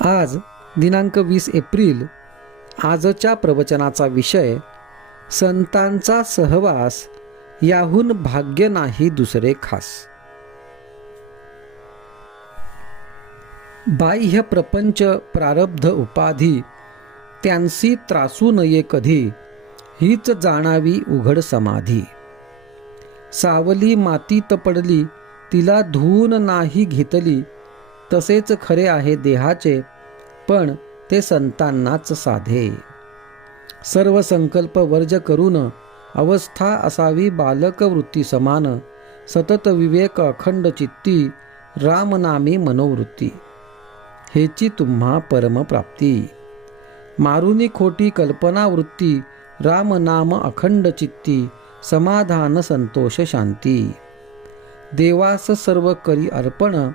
आज दिनांक 20 एप्रिल. आजच्या प्रवचनाचा विषय संतांचा सहवास याहून भाग्य नाही दुसरे खास. बाह्य प्रपंच प्रारब्ध उपाधी त्यांसी त्रासू नये कधी, हीच जाणावी उघड समाधी. सावली मातीत पडली तिला धुवून नाही घेतली, तसेच खरे आहे देहाचे पण ते संतांनाच साधे. सर्व संकल्प वर्ज करून अवस्था असावी बालक वृत्ती समान, सतत विवेक अखंड चित्ती रामनामी मनोवृत्ती. हेची तुम्हा परमप्राप्ती. मारुनी खोटी कल्पना वृत्ती, रामनाम अखंड चित्ती समाधान संतोष शांती. देवास सर्व करी अर्पण,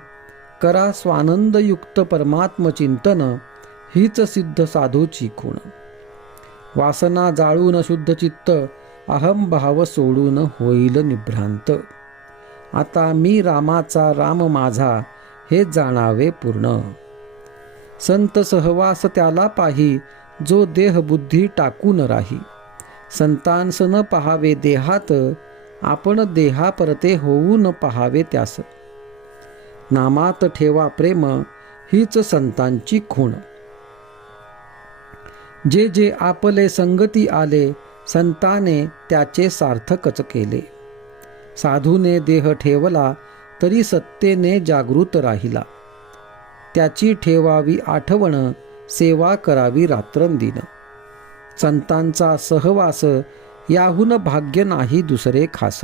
करा स्वानंदयुक्त परमात्मचिंतन, हीच सिद्ध साधूची खूण. वासना जाळून शुद्ध चित्त, अहंभाव सोडून होईल निभ्रांत. आता मी रामाचा राम माझा, हे जाणावे पूर्ण. संत सहवास त्याला पाही, जो देह बुद्धी टाकून राही. संतांस न पहावे देहात, आपण देहा परते होऊन पहावे त्यास. नामात ठेवा प्रेम, हीच संतांची खूण. जे जे आपले संगती आले, संताने त्याचे सार्थकच केले. साधूने देह ठेवला, तरी सत्तेने जागृत राहिला. त्याची ठेवावी आठवण, सेवा करावी रात्रंदिन. संतांचा सहवास याहून भाग्य नाही दुसरे खास.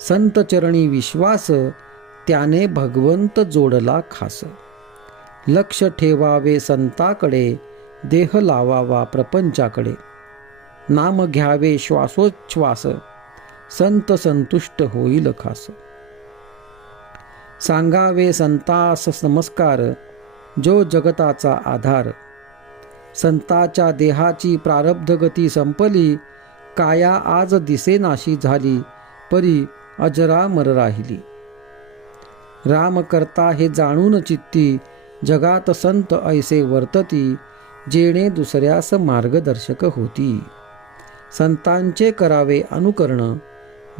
संत चरणी विश्वास, त्याने भगवंत जोडला खास. लक्ष ठेवावे संताकडे, देह लावावा प्रपंचाकडे. नाम घ्यावे श्वासोच्छ्वास, संत संतुष्ट होईल खास. सांगावे संतास नमस्कार, जो जगताचा आधार. संताच्या देहाची प्रारब्ध गती संपली, काया आज दिसेनाशी झाली, परी अजरामर राहिली. राम करता हे जाणून चित्ती, जगात संत ऐसे वर्तती, जेणे दुसऱ्यास मार्गदर्शक होती. संतांचे करावे अनुकरण,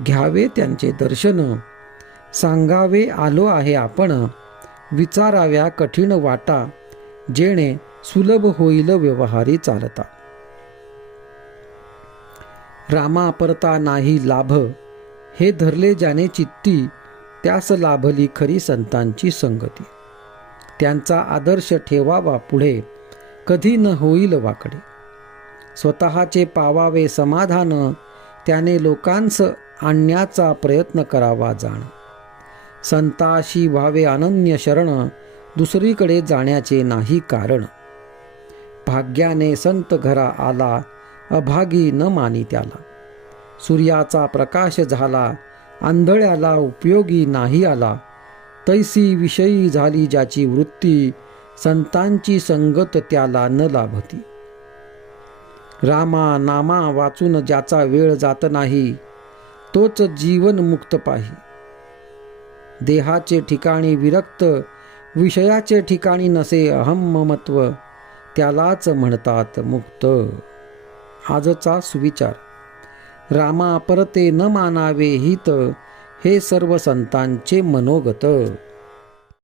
घ्यावे त्यांचे दर्शन. सांगावे आलो आहे आपण, विचाराव्या कठीण वाटा, जेणे सुलभ होईल व्यवहारी चालता. रामा परता नाही लाभ, हे धरले ज्याने चित्ती, त्यास लाभली खरी संतांची संगती. त्यांचा आदर्श ठेवावा पुढे, कधी न होईल वाकडे. स्वतःचे पावावे समाधान, त्याने लोकांस आणण्याचा प्रयत्न करावा जाण. संताशी व्हावे अनन्य शरण, दुसरीकडे जाण्याचे नाही कारण. भाग्याने संत घरा आला, अभागी न मानी त्याला. सूर्याचा प्रकाश झाला, आंधळ्याला उपयोगी नाही आला. तैसी विषयी झाली ज्याची वृत्ती, संतांची संगत त्याला न लाभती. रामा नामा वाचून ज्याचा वेळ जात नाही, तोच जीवन मुक्त पाही. देहाचे ठिकाणी विरक्त, विषयाचे ठिकाणी नसे अहम्मत्व, त्यालाच म्हणतात मुक्त. आजचा सुविचार. रामा परते न मानावे हित, हे सर्व संतांचे मनोगत.